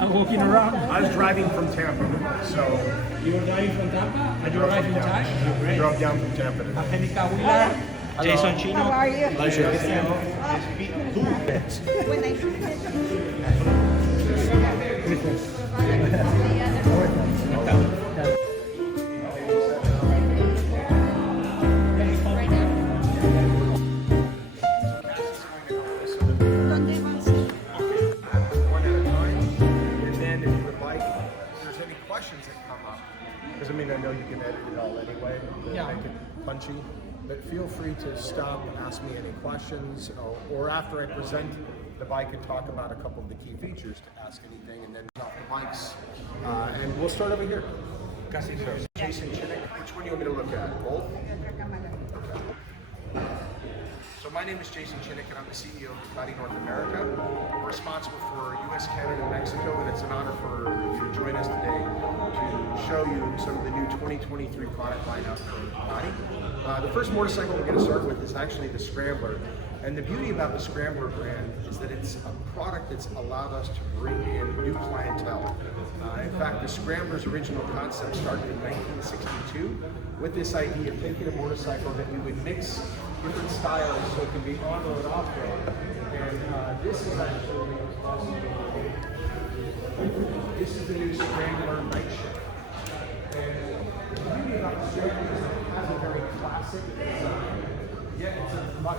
I'm walking around. I was driving from Tampa, so You were driving from Tampa? I drove arrived in down. time? Great. Drove down from Tampa today. Angelica Wheeler, Jason Chinnock. How are you? Pleasure. And then if you would like, if there's any questions that come up, because I mean, I know you can edit it all anyway, Yeah. make it punchy, but feel free to stop, ask me any questions, or after I present the bike and talk about a couple of the key features to ask anything, and then off the bikes. And we'll start over here. Jason Chinnock, which one do you want me to look at? Both? So my name is Jason Chinnock, and I'm the CEO of Ducati North America. I'm responsible for US, Canada, and Mexico, and it's an honor for you to join us today to show you some of the new 2023 product lineup for Ducati. The first motorcycle we're going to start with is actually the Scrambler. And the beauty about the Scrambler brand is that it's a product that's allowed us to bring in new clientele. In fact, the Scrambler's original concept started in 1962 with this idea of taking a motorcycle that we would mix different styles so it can be on-road, off-road. And this is actually this is the new Scrambler Night Shift. And the beauty about the Scrambler is that it has a very classic design. Yeah, it's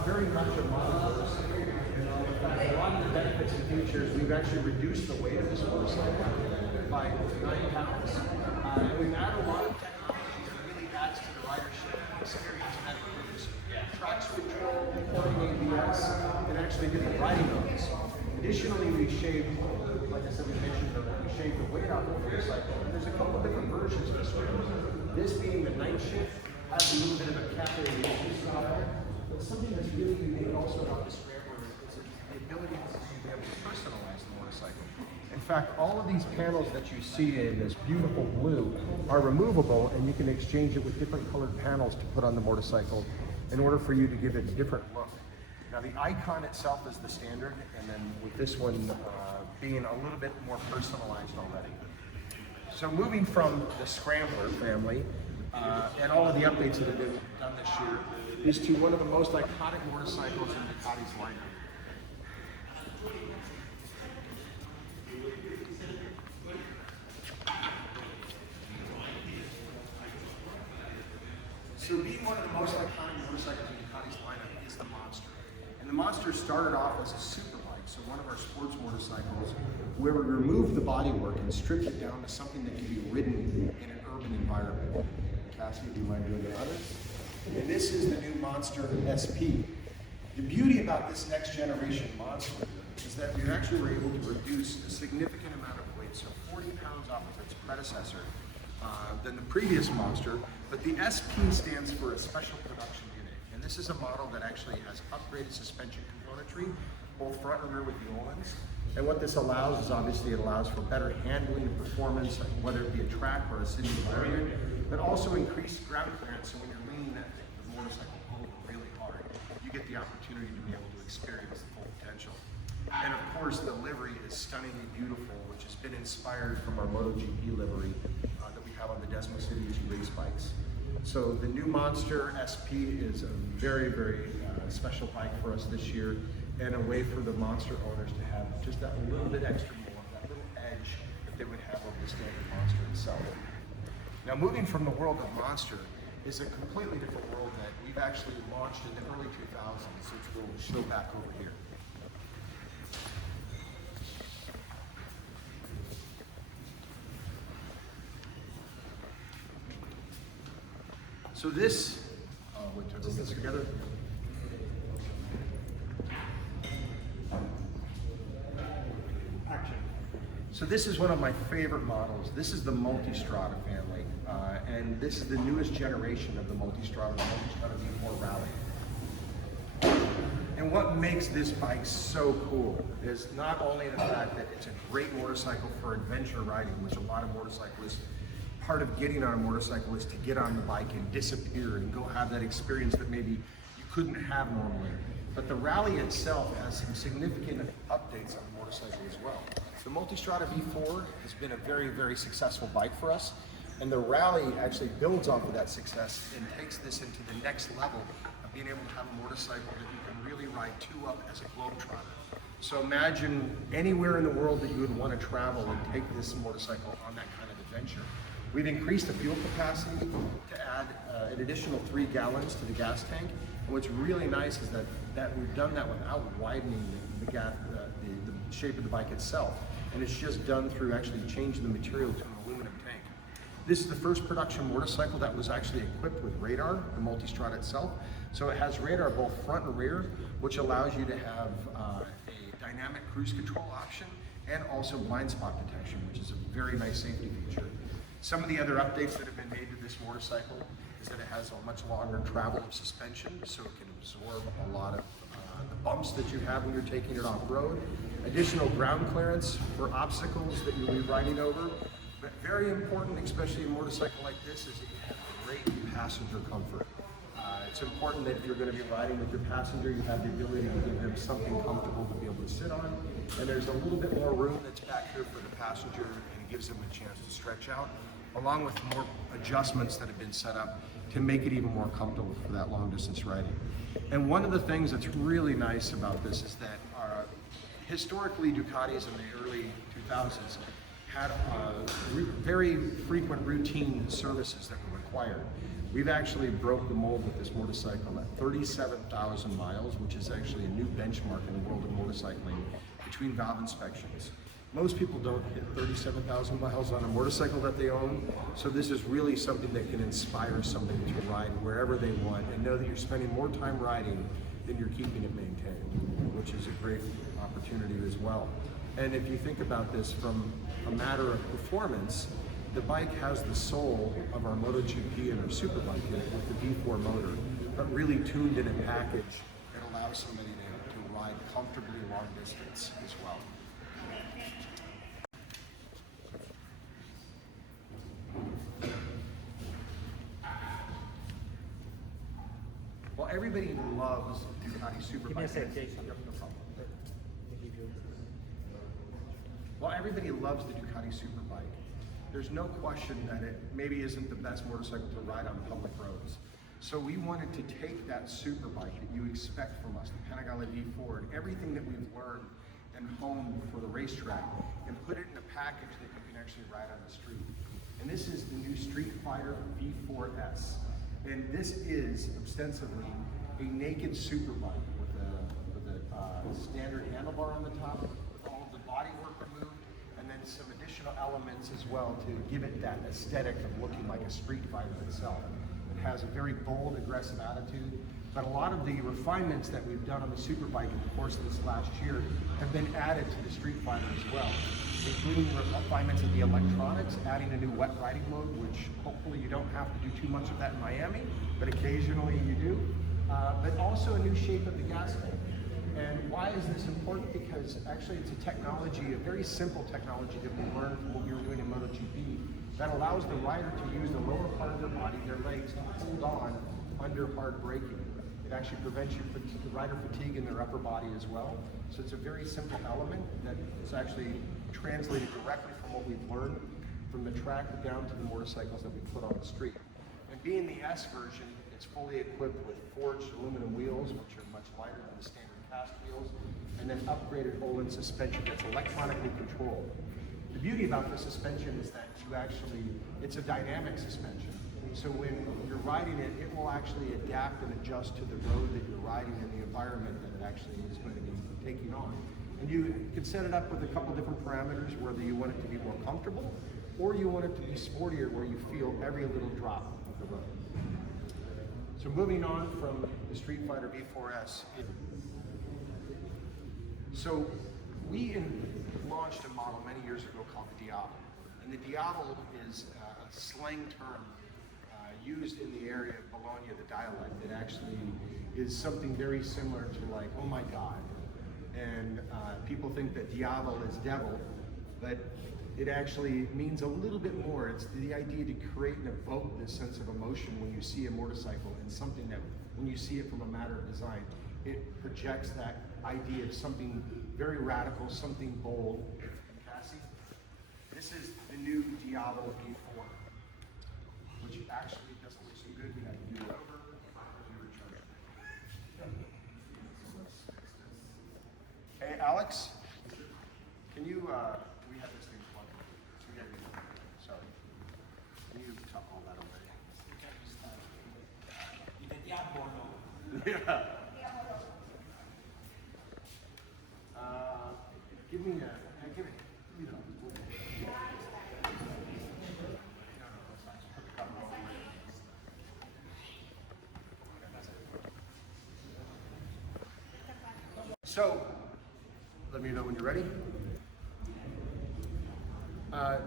very much a modern motorcycle. In fact, a lot of the benefits and features, we've actually reduced the weight of this motorcycle by 9 pounds. And we've added a lot of technology that really adds to the ridership experience, and that includes traction control, recording ABS, and actually different riding modes. Additionally, we shaved, like I said, we mentioned that we shaved the weight out of the motorcycle. And there's a couple of different versions of this one. This being the Night Shift, has a little bit of a cafe style. But something that's really unique also about the Scrambler is the ability to be able to personalize the motorcycle. In fact, all of these panels that you see in this beautiful blue are removable, and you can exchange it with different colored panels to put on the motorcycle in order for you to give it a different look. Now, the icon itself is the standard, and then with this one being a little bit more personalized already. So moving from the Scrambler family, and all of the updates that have been done this year, is to one of the most iconic motorcycles in Ducati's lineup. So being one of the most iconic motorcycles in Ducati's lineup is the Monster. And the Monster started off as a superbike, so one of our sports motorcycles, where we removed the bodywork and stripped it down to something that can be ridden in an urban environment. Cassie, do you mind doing the others? And this is the new Monster SP. The beauty about this next generation Monster is that we actually were able to reduce a significant amount of weight, so 40 pounds off of its predecessor than the previous Monster, but the SP stands for a special production unit. And this is a model that actually has upgraded suspension componentry, both front and rear with the Olins. And what this allows is obviously it allows for better handling and performance, whether it be a track or a city environment, but also increased ground clearance. So when you're leaning the motorcycle over really hard, you get the opportunity to be able to experience the full potential. And of course, the livery is stunningly beautiful, which has been inspired from our MotoGP livery that we have on the Desmo City G race bikes. So the new Monster SP is a very, very special bike for us this year, and a way for the Monster owners to have just that little bit extra more, that little edge that they would have over the standard Monster itself. Now, moving from the world of Monster is a completely different world that we've actually launched in the early 2000s, which we'll show back over here. So this, we'll put this together. Action. So this is one of my favorite models. This is the Multistrada family, and this is the newest generation of the Multistrada V4 Rally. And And what makes this bike so cool is not only the fact that it's a great motorcycle for adventure riding, which a lot of motorcyclists, part of getting on a motorcycle is to get on the bike and disappear and go have that experience that maybe you couldn't have normally. But the rally itself has some significant updates on the motorcycle as well. The Multistrada V4 has been a very, very successful bike for us. And the rally actually builds off of that success and takes this into the next level of being able to have a motorcycle that you can really ride two up as a globetrotter. So imagine anywhere in the world that you would want to travel and take this motorcycle on that kind of adventure. We've increased the fuel capacity to add an additional 3 gallons to the gas tank. And what's really nice is that we've done that without widening the shape of the bike itself. And it's just done through actually changing the material to an aluminum tank. This is the first production motorcycle that was actually equipped with radar, the Multistrada itself. So it has radar both front and rear, which allows you to have a dynamic cruise control option and also blind spot detection, which is a very nice safety feature. Some of the other updates that have been made to this motorcycle is that it has a much longer travel of suspension, so it can absorb a lot of the bumps that you have when you're taking it off-road. Additional ground clearance for obstacles that you'll be riding over. But very important, especially a motorcycle like this, is that you have great passenger comfort. It's important that if you're going to be riding with your passenger, you have the ability to give them something comfortable to be able to sit on. And there's a little bit more room that's back here for the passenger, and it gives them a chance to stretch out, along with more adjustments that have been set up to make it even more comfortable for that long distance riding. And one of the things that's really nice about this is that historically Ducatis in the early 2000s had very frequent routine services that were required. We've actually broke the mold with this motorcycle at 37,000 miles, which is actually a new benchmark in the world of motorcycling between valve inspections. Most people don't hit 37,000 miles on a motorcycle that they own, so this is really something that can inspire somebody to ride wherever they want and know that you're spending more time riding than you're keeping it maintained, which is a great opportunity as well. And if you think about this from a matter of performance, the bike has the soul of our MotoGP and our Superbike in it with the V4 motor, but really tuned in a package that allows somebody to ride comfortably long distance as well. Well, everybody loves Ducati Superbike. Give me a sec, Jason. Yep, no problem. While everybody loves the Ducati Superbike, there's no question that it maybe isn't the best motorcycle to ride on public roads. So we wanted to take that Superbike that you expect from us, the Panigale V4, and everything that we've learned and honed for the racetrack, and put it in a package that you can actually ride on the street. And this is the new Street Fighter V4S. And this is ostensibly a naked superbike with a standard handlebar on the top, with all of the bodywork removed, and then some additional elements as well to give it that aesthetic of looking like a Street Fighter itself. It has a very bold, aggressive attitude, but a lot of the refinements that we've done on the Superbike in the course of this last year have been added to the Street Fighter as well, including refinements of the electronics, adding a new wet riding mode, which hopefully you don't have to do too much of that in Miami, but occasionally you do, but also a new shape of the gas tank. And why is this important? Because actually it's a technology, a very simple technology that we learned from what we were doing in MotoGP that allows the rider to use the lower part of their body, their legs, to hold on under hard braking. It actually prevents you from the rider fatigue in their upper body as well. So it's a very simple element that is actually translated directly from what we've learned from the track down to the motorcycles that we put on the street. And being the S version, it's fully equipped with forged aluminum wheels, which are much lighter than the standard cast wheels, and then upgraded Olin suspension that's electronically controlled. The beauty about the suspension is that it's a dynamic suspension. So when you're riding it, it will actually adapt and adjust to the road that you're riding and the environment that it actually is going to be taking on. And you can set it up with a couple different parameters, whether you want it to be more comfortable or you want it to be sportier, where you feel every little drop of the road. So moving on from the Street Fighter V4S. So we launched a model many years ago called the Diablo. And the Diablo is a slang term used in the area of Bologna, the dialect. It actually is something very similar to like, oh my God. And people think that diavolo is devil, but it actually means a little bit more. It's the idea to create and evoke this sense of emotion when you see a motorcycle, and something that when you see it from a matter of design, it projects that idea of something very radical, something bold. And Cassie, this is the new Diavolo V4, which actually doesn't look so good. We have to do it over. Hey, Alex, can you, we have this thing plugged in. Sorry. Can you talk all that already? Yeah. Give me that. So, let me know when you're ready. I'm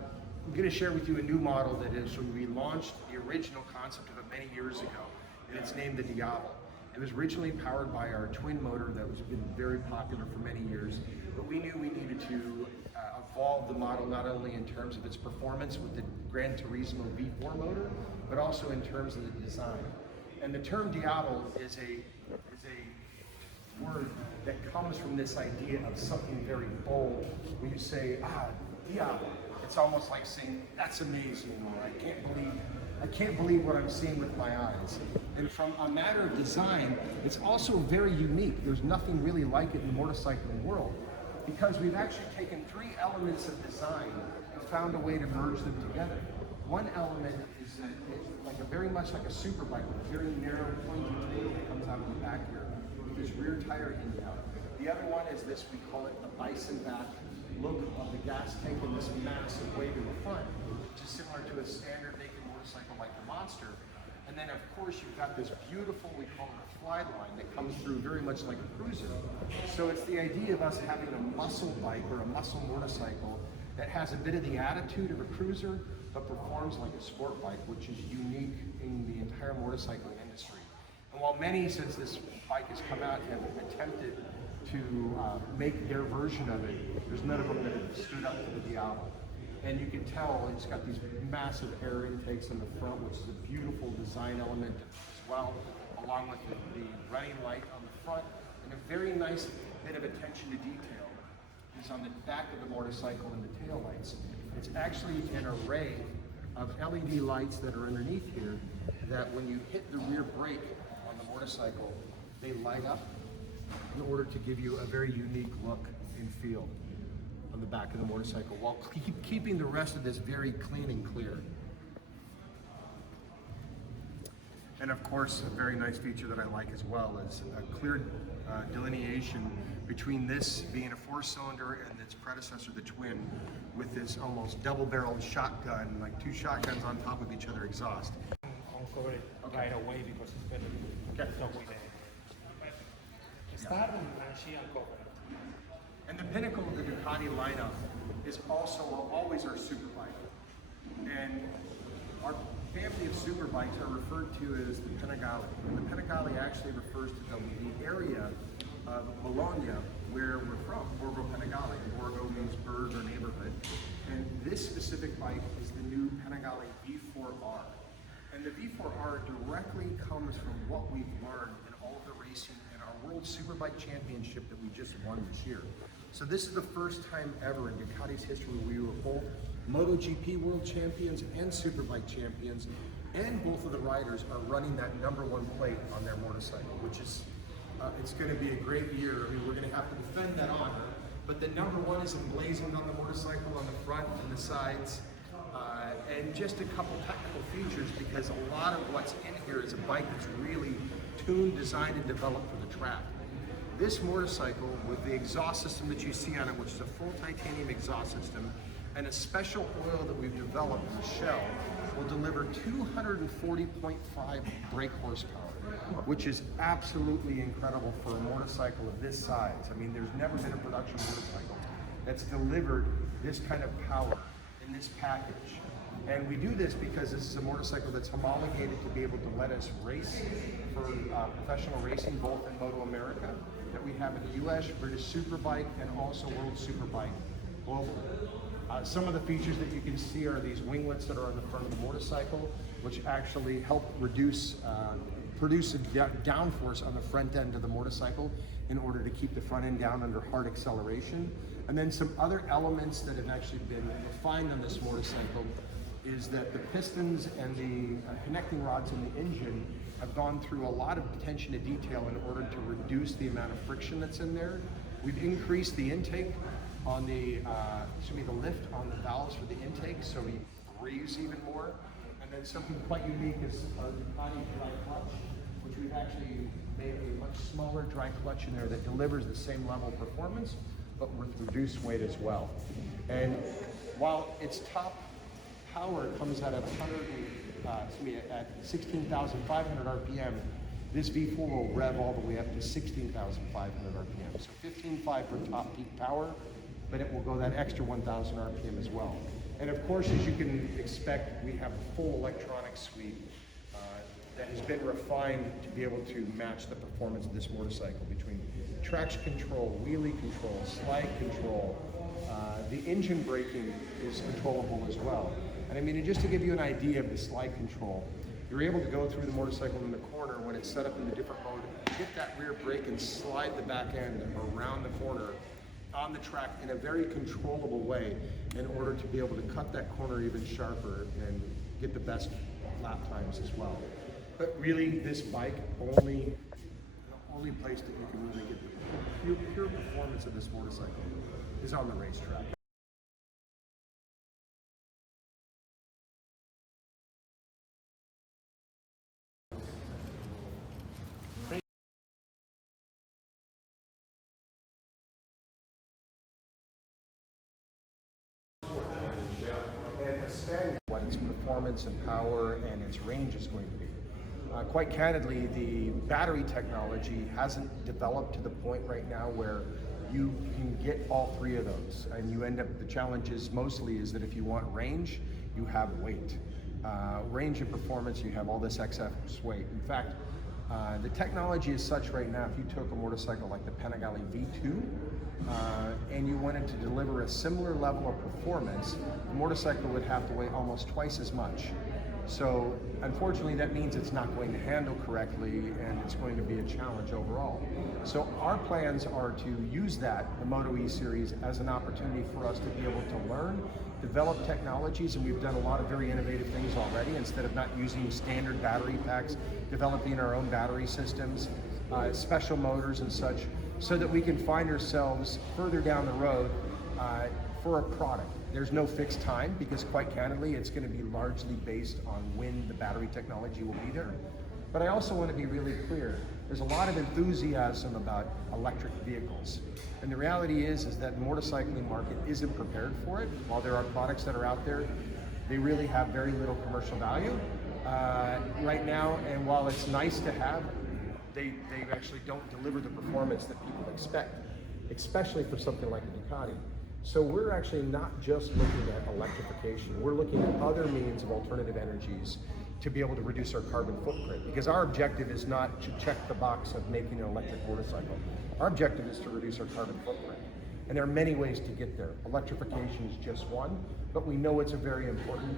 going to share with you a new model that is when we launched the original concept of it many years ago, and it's named the Diavolo. It was originally powered by our twin motor that was been very popular for many years, but we knew we needed to evolve the model not only in terms of its performance with the Gran Turismo V4 motor, but also in terms of the design. And the term Diavolo is a word that comes from this idea of something very bold. When you say, Diavolo, it's almost like saying, that's amazing, or I can't believe what I'm seeing with my eyes. And from a matter of design, it's also very unique. There's nothing really like it in the motorcycling world, because we've actually taken three elements of design and found a way to merge them together. One element is like very much like a superbike with a very narrow pointy tail that comes out of the back here with this rear tire hanging out. The other one is this, we call it the bison back look of the gas tank and this massive wave in the front, which is similar to a standard naked motorcycle like the Monster. And then of course you've got this beautiful, we call it a fly line that comes through very much like a cruiser. So it's the idea of us having a muscle bike or a muscle motorcycle that has a bit of the attitude of a cruiser, but performs like a sport bike, which is unique in the entire motorcycling industry. And while many, since this bike has come out, have attempted to make their version of it, there's none of them that have stood up to the Diavolo. And you can tell it's got these massive air intakes in the front, which is a beautiful design element as well, along with the running light on the front, and a very nice bit of attention to detail is on the back of the motorcycle and the tail lights. It's actually an array of LED lights that are underneath here that when you hit the rear brake on the motorcycle, they light up in order to give you a very unique look and feel on the back of the motorcycle, while keeping the rest of this very clean and clear. And of course, a very nice feature that I like as well is a clear delineation between this being a 4-cylinder and its predecessor, the twin, with this almost double-barreled shotgun, like two shotguns on top of each other exhaust. Uncover it right away because it's better to talk with it. Start and she uncover it. And the pinnacle of the Ducati lineup is also always our superbike. And our family of superbikes are referred to as the Panigale. And the Panigale actually refers to the area of Bologna where we're from, Borgo Panigale. Borgo means bird or neighborhood. And this specific bike is the new Panigale V4R. And the V4R directly comes from what we've learned in all of the racing in our World Superbike Championship that we just won this year. So this is the first time ever in Ducati's history where we were both MotoGP World Champions and Superbike Champions, and both of the riders are running that #1 plate on their motorcycle, which is, it's going to be a great year. I mean, we're going to have to defend that honor, but the #1 is emblazoned on the motorcycle on the front and the sides. And just a couple technical features, because a lot of what's in here is a bike that's really tuned, designed, and developed for the track. This motorcycle, with the exhaust system that you see on it, which is a full titanium exhaust system, and a special oil that we've developed in the shell, will deliver 240.5 brake horsepower, which is absolutely incredible for a motorcycle of this size. I mean, there's never been a production motorcycle that's delivered this kind of power in this package. And we do this because this is a motorcycle that's homologated to be able to let us race for professional racing, both in Moto America, that we have in the US, British Superbike, and also World Superbike globally. Some of the features that you can see are these winglets that are on the front of the motorcycle, which actually help produce a downforce on the front end of the motorcycle in order to keep the front end down under hard acceleration. And then some other elements that have actually been refined on this motorcycle is that the pistons and the connecting rods in the engine have gone through a lot of attention to detail in order to reduce the amount of friction that's in there. We've increased the intake on the lift on the valves for the intake, so we breathes even more. And then something quite unique is our Ducati dry clutch, which we've actually made a much smaller dry clutch in there that delivers the same level of performance, but with reduced weight as well. And while its top power comes out at 16,500 RPM, this V4 will rev all the way up to 16,500 RPM. So 15.5 for top peak power, but it will go that extra 1,000 RPM as well. And of course, as you can expect, we have a full electronic suite that has been refined to be able to match the performance of this motorcycle between traction control, wheelie control, slide control. The engine braking is controllable as well. And I mean, just to give you an idea of the slide control, you're able to go through the motorcycle in the corner when it's set up in the different mode, hit that rear brake and slide the back end around the corner on the track in a very controllable way in order to be able to cut that corner even sharper and get the best lap times as well. But really, this bike, the only place that you can really get the pure performance of this motorcycle is on the racetrack. What its performance and power and its range is going to be. Quite candidly, the battery technology hasn't developed to the point right now where you can get all three of those, and you end up, the challenge is mostly is that if you want range, you have weight. Range and performance, you have all this excess weight. In fact, the technology is such right now, if you took a motorcycle like the Panigale V2 and you wanted to deliver a similar level of performance, the motorcycle would have to weigh almost twice as much. So unfortunately, that means it's not going to handle correctly and it's going to be a challenge overall. So our plans are to use that, the Moto E series, as an opportunity for us to be able to learn, develop technologies, and we've done a lot of very innovative things already. Instead of not using standard battery packs, developing our own battery systems, special motors and such, so that we can find ourselves further down the road for a product. There's no fixed time because quite candidly, it's going to be largely based on when the battery technology will be there. But I also want to be really clear. There's a lot of enthusiasm about electric vehicles. And the reality is that the motorcycling market isn't prepared for it. While there are products that are out there, they really have very little commercial value right now. And while it's nice to have, they actually don't deliver the performance that people expect, especially for something like a Ducati. So we're actually not just looking at electrification, we're looking at other means of alternative energies to be able to reduce our carbon footprint. Because our objective is not to check the box of making an electric motorcycle. Our objective is to reduce our carbon footprint. And there are many ways to get there. Electrification is just one, but we know it's a very important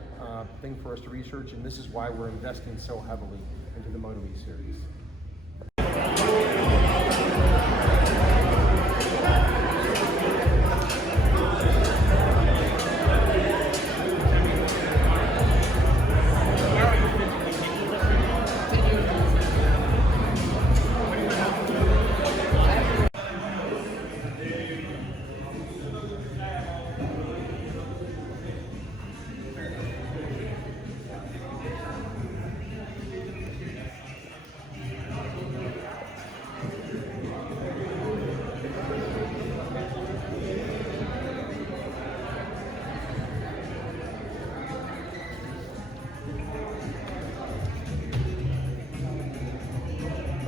thing for us to research, and this is why we're investing so heavily into the Moto E series.